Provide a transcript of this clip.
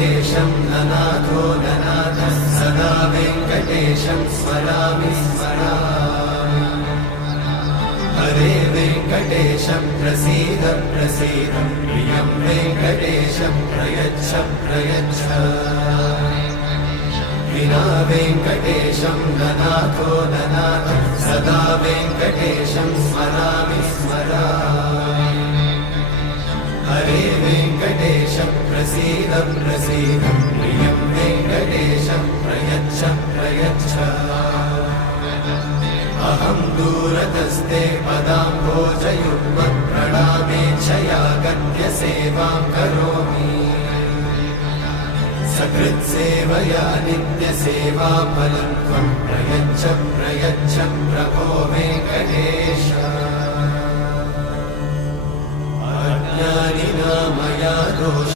वेङ्कटेशं ननाथो ननाथः सदा वेङ्कटेशं स्मरामि स्मरामि हरे वेङ्कटेशं प्रसीद प्रसीद प्रियं वेङ्कटेशं प्रयच्छ प्रयच्छ विना वेङ्कटेशं ननाथो ननाथः सदा वेङ्कटेशं स्मरामि स्मरामि हरे वेङ्कटेशं प्रसीद प्रसीद प्रियं वेङ्कटेशं प्रयच्छ प्रयच्छ अहं दूरतस्ते पदाम्भोजयुग्मप्रणामेच्छया गद्य सेवां करोमि सकृत्सेवया नित्यसेवाफलं त्वं प्रयच्छ प्रयच्छ प्रभो वेङ्कटेश अज्ञानिना मया दोष